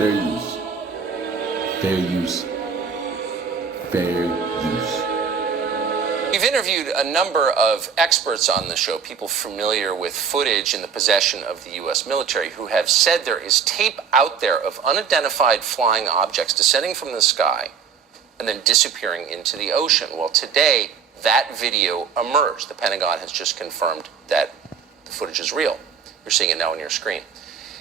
Fair use. Fair use. Fair use. We've interviewed a number of experts on the show, people familiar with footage in the possession of the U.S. military, who have said there is tape out there of unidentified flying objects descending from the sky and then disappearing into the ocean. Well, today, that video emerged. The Pentagon has just confirmed that the footage is real. You're seeing it now on your screen.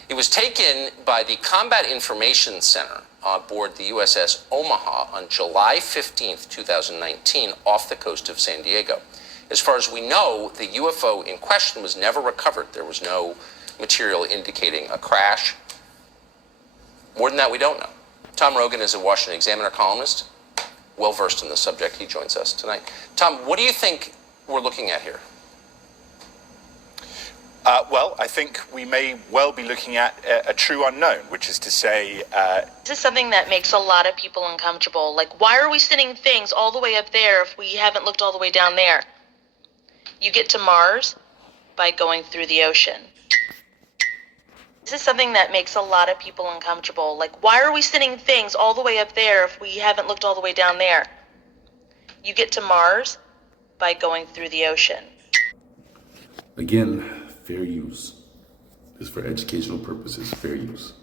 It was taken by the Combat Information Center aboard the USS Omaha on July 15th, 2019, off the coast of San Diego. As far as we know, the UFO in question was never recovered. There was no material indicating a crash. More than that, we don't know. Tom Rogan is a Washington Examiner columnist, well-versed in the subject. He joins us tonight. Tom, what do you think we're looking at here? Well, I think we may well be looking at a true unknown, which is to say... This is something that makes a lot of people uncomfortable. Like, why are we sending things all the way up there if we haven't looked all the way down there? You get to Mars by going through the ocean. This is something that makes a lot of people uncomfortable. Like, why are we sending things all the way up there if we haven't looked all the way down there? You get to Mars by going through the ocean. Again, fair use. This is for educational purposes, fair use.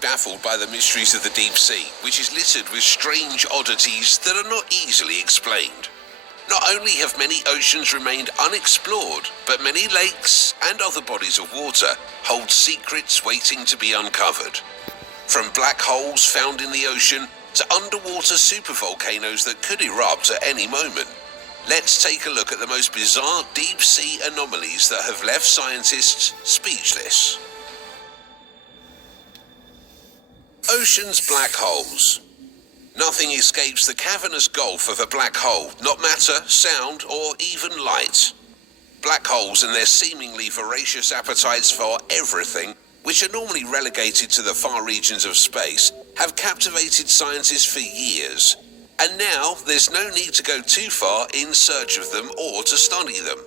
Baffled by the mysteries of the deep sea, which is littered with strange oddities that are not easily explained. Not only have many oceans remained unexplored, but many lakes and other bodies of water hold secrets waiting to be uncovered. From black holes found in the ocean to underwater supervolcanoes that could erupt at any moment. Let's take a look at the most bizarre deep-sea anomalies that have left scientists speechless. Ocean's black holes. Nothing escapes the cavernous gulf of a black hole, not matter, sound, or even light. Black holes and their seemingly voracious appetites for everything, which are normally relegated to the far regions of space, have captivated scientists for years. And now, there's no need to go too far in search of them or to study them.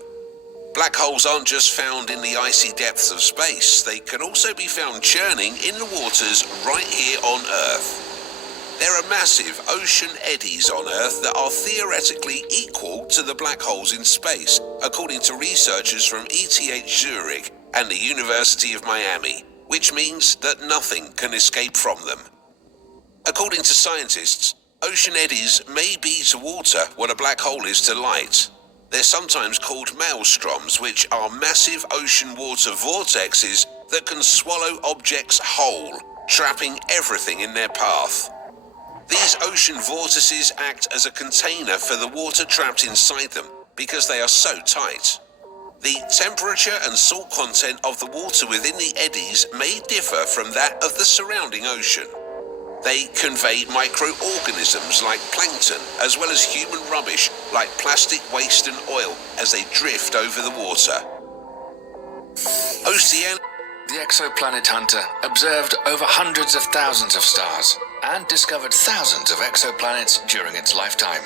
Black holes aren't just found in the icy depths of space, they can also be found churning in the waters right here on Earth. There are massive ocean eddies on Earth that are theoretically equal to the black holes in space, according to researchers from ETH Zurich and the University of Miami, which means that nothing can escape from them. According to scientists, ocean eddies may be to water what a black hole is to light. They're sometimes called maelstroms, which are massive ocean water vortexes that can swallow objects whole, trapping everything in their path. These ocean vortices act as a container for the water trapped inside them because they are so tight. The temperature and salt content of the water within the eddies may differ from that of the surrounding ocean. They convey microorganisms like plankton, as well as human rubbish like plastic waste and oil as they drift over the water. Ocean. The exoplanet hunter observed over hundreds of thousands of stars and discovered thousands of exoplanets during its lifetime.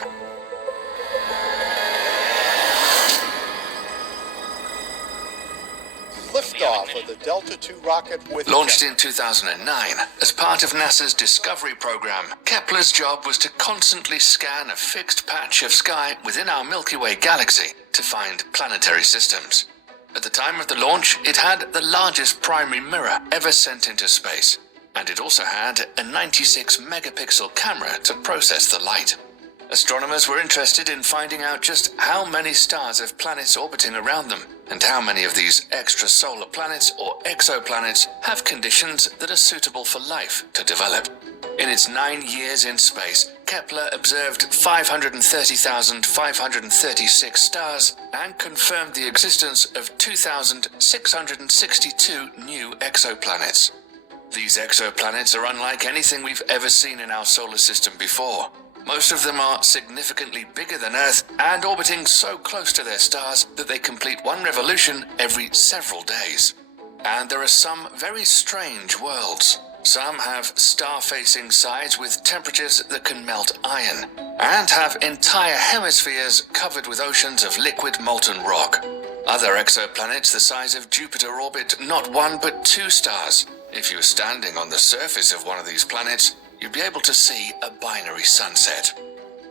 Liftoff of the Delta II rocket with... Launched in 2009 as part of NASA's Discovery program, Kepler's job was to constantly scan a fixed patch of sky within our Milky Way galaxy to find planetary systems. At the time of the launch, it had the largest primary mirror ever sent into space, and it also had a 96-megapixel camera to process the light. Astronomers were interested in finding out just how many stars have planets orbiting around them, and how many of these extrasolar planets or exoplanets have conditions that are suitable for life to develop. In its 9 years in space, Kepler observed 530,536 stars and confirmed the existence of 2,662 new exoplanets. These exoplanets are unlike anything we've ever seen in our solar system before. Most of them are significantly bigger than Earth and orbiting so close to their stars that they complete one revolution every several days. And there are some very strange worlds. Some have star-facing sides with temperatures that can melt iron, and have entire hemispheres covered with oceans of liquid molten rock. Other exoplanets the size of Jupiter orbit not one but two stars, if you were standing on the surface of one of these planets, you'd be able to see a binary sunset.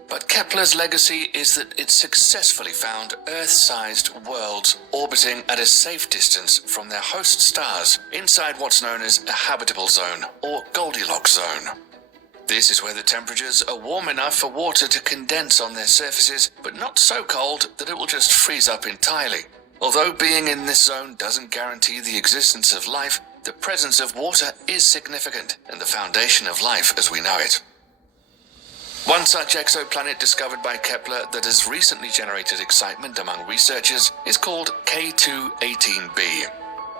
But Kepler's legacy is that it successfully found Earth-sized worlds orbiting at a safe distance from their host stars inside what's known as a habitable zone, or Goldilocks zone. This is where the temperatures are warm enough for water to condense on their surfaces, but not so cold that it will just freeze up entirely. Although being in this zone doesn't guarantee the existence of life, the presence of water is significant and the foundation of life as we know it. One such exoplanet discovered by Kepler that has recently generated excitement among researchers is called K2-18b.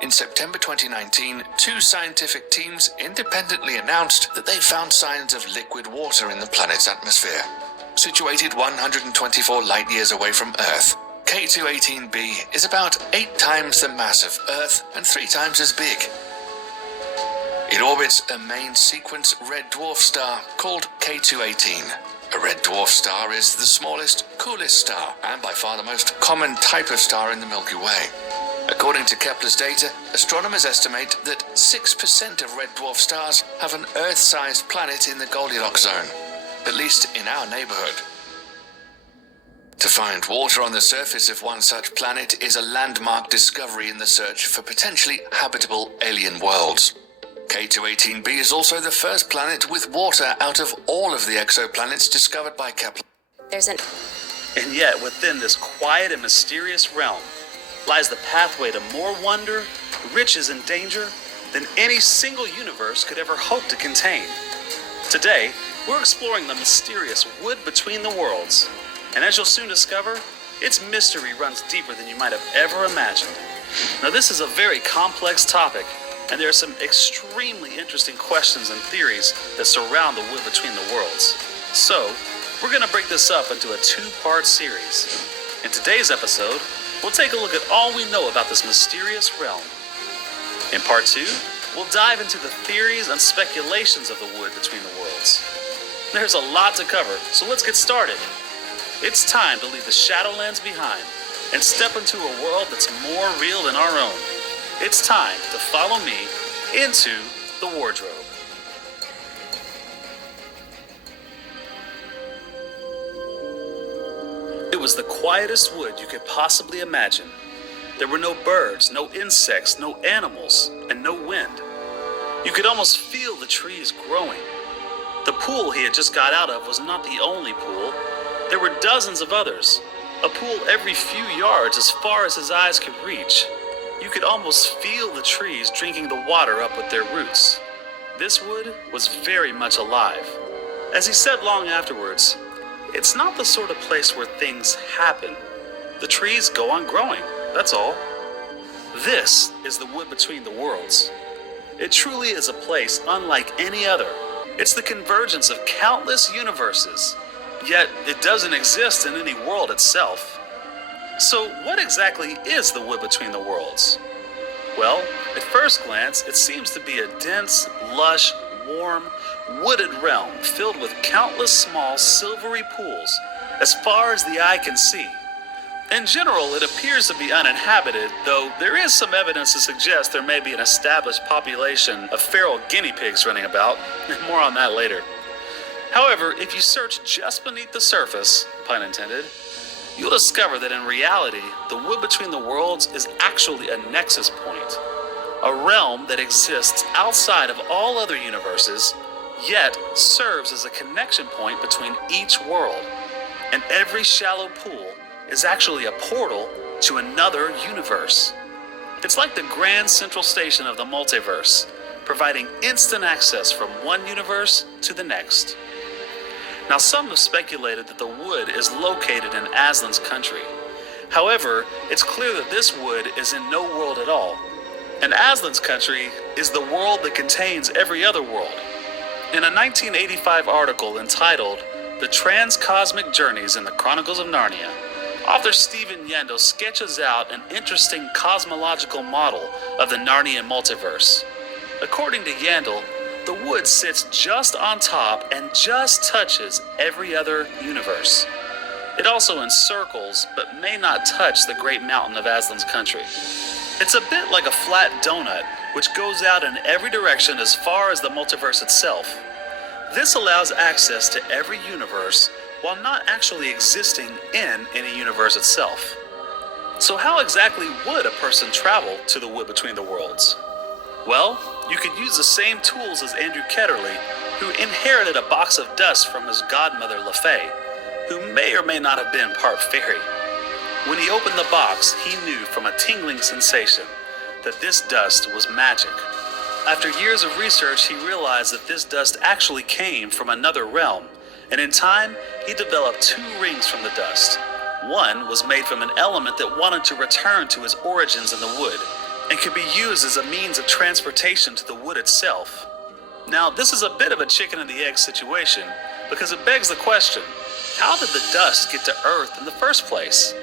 In September 2019, two scientific teams independently announced that they found signs of liquid water in the planet's atmosphere. Situated 124 light-years away from Earth, K2-18b is about 8 times the mass of Earth and 3 times as big. It orbits a main sequence red dwarf star called K2-18. A red dwarf star is the smallest, coolest star, and by far the most common type of star in the Milky Way. According to Kepler's data, astronomers estimate that 6% of red dwarf stars have an Earth-sized planet in the Goldilocks zone, at least in our neighborhood. To find water on the surface of one such planet is a landmark discovery in the search for potentially habitable alien worlds. K2-18b is also the first planet with water out of all of the exoplanets discovered by Kepler. And yet, within this quiet and mysterious realm lies the pathway to more wonder, riches, and danger than any single universe could ever hope to contain. Today, we're exploring the mysterious wood between the worlds. And as you'll soon discover, its mystery runs deeper than you might have ever imagined. Now, this is a very complex topic, and there are some extremely interesting questions and theories that surround the wood between the worlds. So, we're going to break this up into a 2-part series. In today's episode, we'll take a look at all we know about this mysterious realm. In part 2, we'll dive into the theories and speculations of the wood between the worlds. There's a lot to cover, so let's get started. It's time to leave the Shadowlands behind and step into a world that's more real than our own. It's time to follow me into the wardrobe. It was the quietest wood you could possibly imagine. There were no birds, no insects, no animals, and no wind. You could almost feel the trees growing. The pool he had just got out of was not the only pool. There were dozens of others. A pool every few yards as far as his eyes could reach. You could almost feel the trees drinking the water up with their roots. This wood was very much alive. As he said long afterwards, it's not the sort of place where things happen. The trees go on growing, that's all. This is the wood between the worlds. It truly is a place unlike any other. It's the convergence of countless universes, yet it doesn't exist in any world itself. So what exactly is the wood between the worlds? Well, at first glance, it seems to be a dense, lush, warm, wooded realm filled with countless small silvery pools as far as the eye can see. In general, it appears to be uninhabited, though there is some evidence to suggest there may be an established population of feral guinea pigs running about. More on that later. However, if you search just beneath the surface, pun intended, you'll discover that in reality, the wood between the worlds is actually a nexus point, a realm that exists outside of all other universes, yet serves as a connection point between each world. And every shallow pool is actually a portal to another universe. It's like the grand central station of the multiverse, providing instant access from one universe to the next. Now, some have speculated that the wood is located in Aslan's country. However, it's clear that this wood is in no world at all. And Aslan's country is the world that contains every other world. In a 1985 article entitled "The Transcosmic Journeys in the Chronicles of Narnia," author Stephen Yandel sketches out an interesting cosmological model of the Narnian multiverse. According to Yandel, the wood sits just on top and just touches every other universe. It also encircles, but may not touch, the great mountain of Aslan's country. It's a bit like a flat donut, which goes out in every direction as far as the multiverse itself. This allows access to every universe while not actually existing in any universe itself. So how exactly would a person travel to the wood between the worlds? Well, you could use the same tools as Andrew Ketterly, who inherited a box of dust from his godmother LaFay, who may or may not have been part fairy. When he opened the box, he knew from a tingling sensation that this dust was magic. After years of research, he realized that this dust actually came from another realm, and in time, he developed 2 rings from the dust. One was made from an element that wanted to return to its origins in the wood, and could be used as a means of transportation to the wood itself. Now, this is a bit of a chicken and the egg situation, because it begs the question, how did the dust get to Earth in the first place?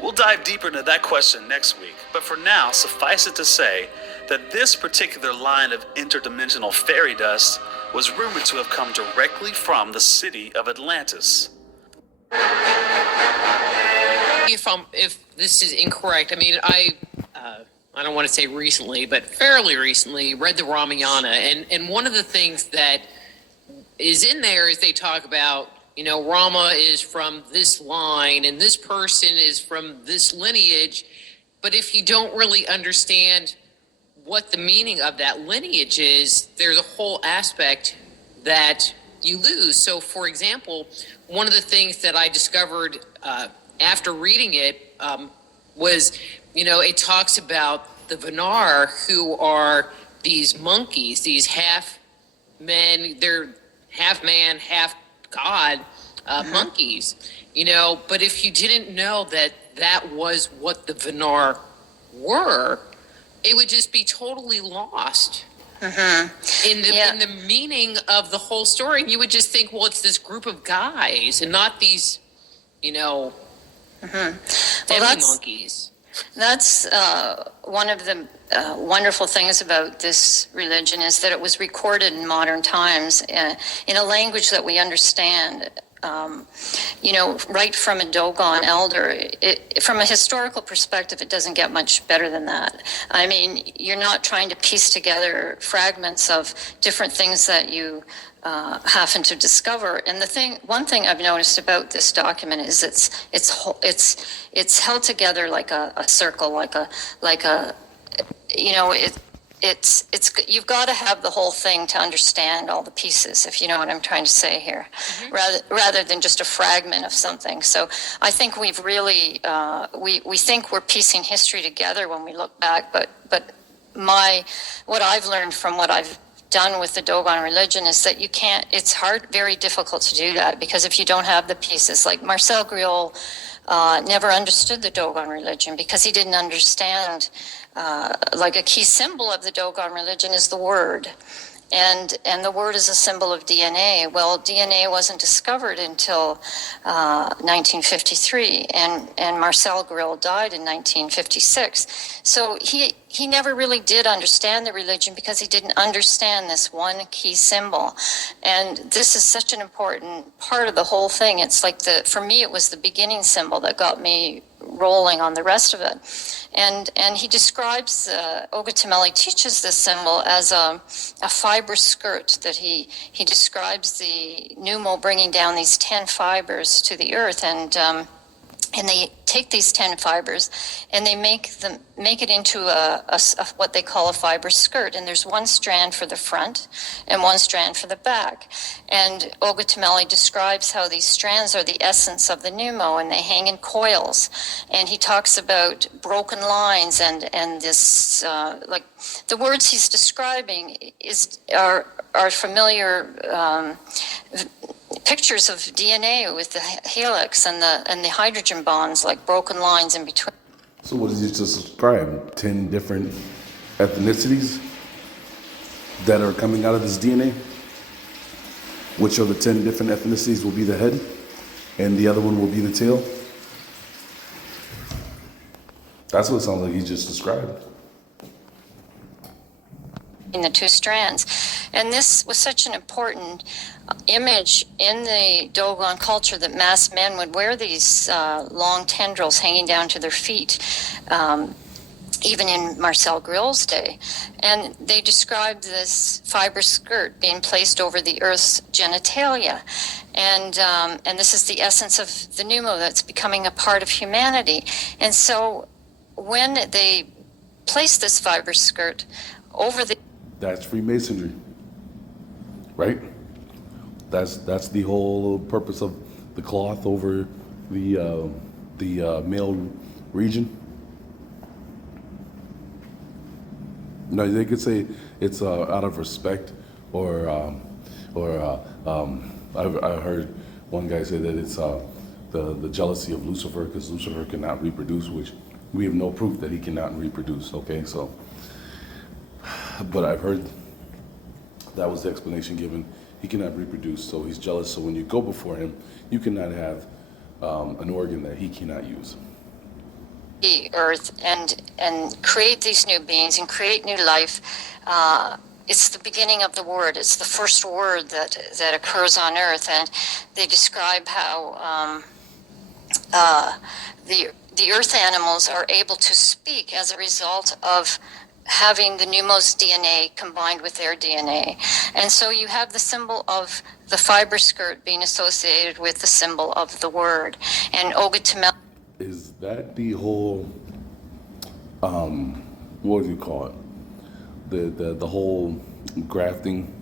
We'll dive deeper into that question next week, but for now, suffice it to say that this particular line of interdimensional fairy dust was rumored to have come directly from the city of Atlantis. If this is incorrect, I mean, I don't want to say recently, but fairly recently read the Ramayana, and one of the things that is in there is they talk about, you know, Rama is from this line and this person is from this lineage, but if you don't really understand what the meaning of that lineage is, there's a whole aspect that you lose. So, for example, one of the things that I discovered after reading it was, you know, it talks about the Vanar, who are these monkeys, these half men, they're half man, half god monkeys, you know. But if you didn't know that that was what the Vanar were, it would just be totally lost in the meaning of the whole story. You would just think, well, it's this group of guys and not these, you know, monkeys. That's one of the wonderful things about this religion, is that it was recorded in modern times in a language that we understand. You know, right from a Dogon elder. From a historical perspective, it doesn't get much better than that. I mean, you're not trying to piece together fragments of different things that you happen to discover. And one thing I've noticed about this document is it's held together like a circle, like a you know, it's you've got to have the whole thing to understand all the pieces, if you know what I'm trying to say here, rather than just a fragment of something. So I think we've really we think we're piecing history together when we look back, but what I've learned from what I've done with the Dogon religion is that you can't. It's very difficult to do that, because if you don't have the pieces, like Marcel Griol never understood the Dogon religion because he didn't understand. Like a key symbol of the Dogon religion is the word. And the word is a symbol of DNA. Well, DNA wasn't discovered until 1953, and Marcel Griol died in 1956. So he never really did understand the religion because he didn't understand this one key symbol. And this is such an important part of the whole thing. It's like for me, it was the beginning symbol that got me rolling on the rest of it. And he describes, Ogatameli teaches this symbol as a fiber skirt, that he describes the pneumo bringing down these 10 fibers to the earth, and they take these 10 fibers and they make it into a what they call a fiber skirt. And there's one strand for the front and one strand for the back. And Ogatameli describes how these strands are the essence of the pneumo, and they hang in coils. And he talks about broken lines and this, like the words he's describing are familiar pictures of DNA with the helix and the hydrogen bonds, like broken lines in between. So what does he just describe? 10 different ethnicities that are coming out of this DNA? Which of the 10 different ethnicities will be the head and the other one will be the tail? That's what it sounds like he just described. In the two strands. And this was such an important image in the Dogon culture, that masked men would wear these long tendrils hanging down to their feet. even in Marcel Grill's day. And they described this fiber skirt being placed over the Earth's genitalia. And this is the essence of the pneumo that's becoming a part of humanity. And so when they place this fiber skirt over the... That's Freemasonry, right? That's the whole purpose of the cloth over the male region. No, they could say it's out of respect, or I heard one guy say that it's the jealousy of Lucifer, because Lucifer cannot reproduce, which we have no proof that he cannot reproduce. Okay, so, but I've heard that was the explanation given. He cannot reproduce, so he's jealous. So when you go before him, you cannot have an organ that he cannot use. The earth and create these new beings and create new life. It's the beginning of the word. It's the first word that occurs on earth, and they describe how the earth animals are able to speak as a result of having the pneumos DNA combined with their DNA. And so you have the symbol of the fiber skirt being associated with the symbol of the word. And Ogatamel... Is that the whole, what do you call it? The whole grafting?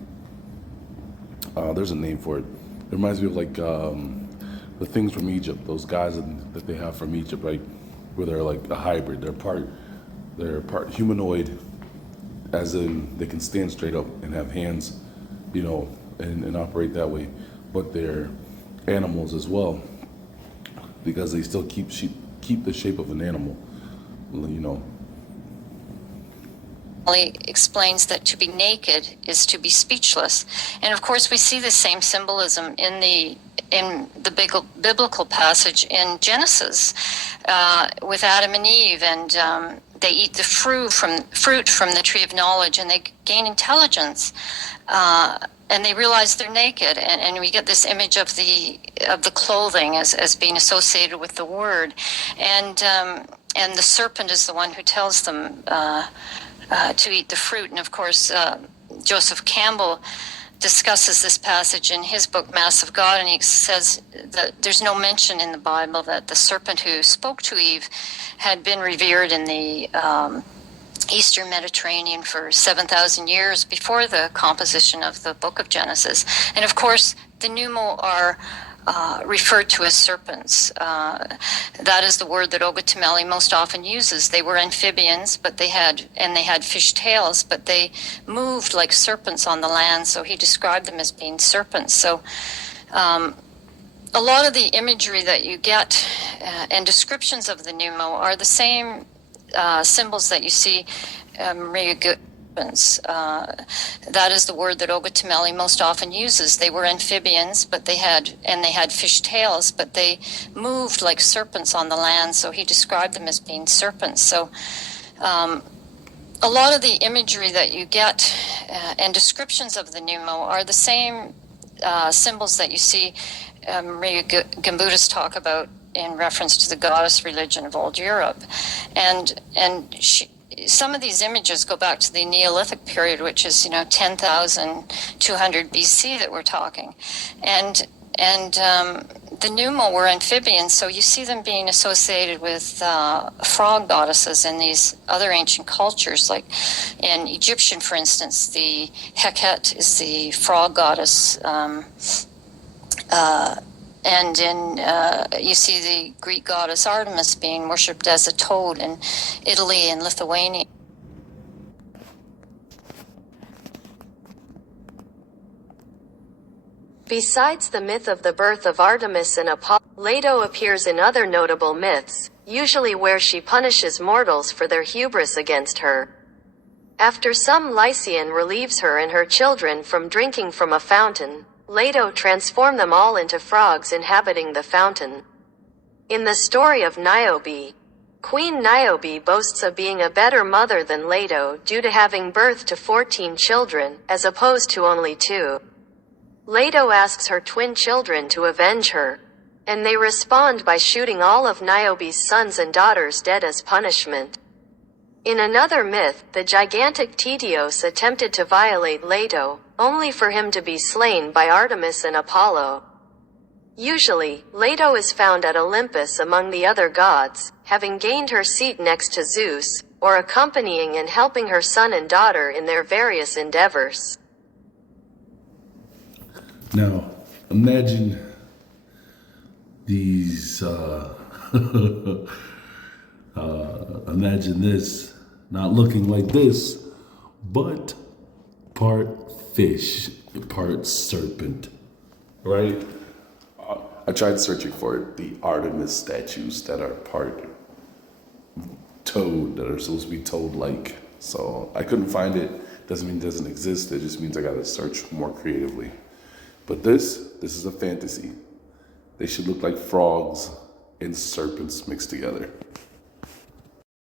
There's a name for it. It reminds me of like the things from Egypt. Those guys that they have from Egypt, right? Where they're like a hybrid. They're part humanoid, as in they can stand straight up and have hands, you know, and operate that way. But they're animals as well, because they still keep the shape of an animal, you know. Explains that to be naked is to be speechless. And of course we see the same symbolism in the biblical passage in Genesis with Adam and Eve, and they eat the fruit from the tree of knowledge, and they gain intelligence, and they realize they're naked, and we get this image of the clothing as being associated with the word, and the serpent is the one who tells them to eat the fruit. And of course, Joseph Campbell discusses this passage in his book, Mass of God, and he says that there's no mention in the Bible that the serpent who spoke to Eve had been revered in the Eastern Mediterranean for 7,000 years before the composition of the book of Genesis. And of course, the pneumo are referred to as serpents. That is the word that Ogatameli most often uses. They were amphibians, but they had fish tails, but they moved like serpents on the land, so he described them as being serpents. So a lot of the imagery that you get and descriptions of the pneumo are the same symbols that you see Maria that is the word that Ogatameli most often uses. They were amphibians, but they had fish tails, but they moved like serpents on the land, so he described them as being serpents. So a lot of the imagery that you get and descriptions of the pneumo are the same symbols that you see Maria Gimbutas talk about in reference to the goddess religion of old Europe. And some of these images go back to the Neolithic period, which is 10,200 BC that we're talking, and the pneumo were amphibians, so you see them being associated with frog goddesses in these other ancient cultures, like in Egyptian, for instance, the Heket is the frog goddess. And you see the Greek goddess Artemis being worshipped as a toad in Italy and Lithuania. Besides the myth of the birth of Artemis and Apollo, Leto appears in other notable myths, usually where she punishes mortals for their hubris against her. After some Lycian relieves her and her children from drinking from a fountain, Leto transforms them all into frogs inhabiting the fountain. In the story of Niobe, Queen Niobe boasts of being a better mother than Leto due to having birth to 14 children, as opposed to only 2. Leto asks her twin children to avenge her, and they respond by shooting all of Niobe's sons and daughters dead as punishment. In another myth, the gigantic Tityos attempted to violate Leto, only for him to be slain by Artemis and Apollo. Usually, Leto is found at Olympus among the other gods, having gained her seat next to Zeus, or accompanying and helping her son and daughter in their various endeavors. Now, imagine these, imagine this not looking like this, but part fish, part serpent, right? I tried searching for it, the Artemis statues that are part toad, that are supposed to be toad-like. So I couldn't find it. Doesn't mean it doesn't exist. It just means I gotta search more creatively. But this is a fantasy. They should look like frogs and serpents mixed together.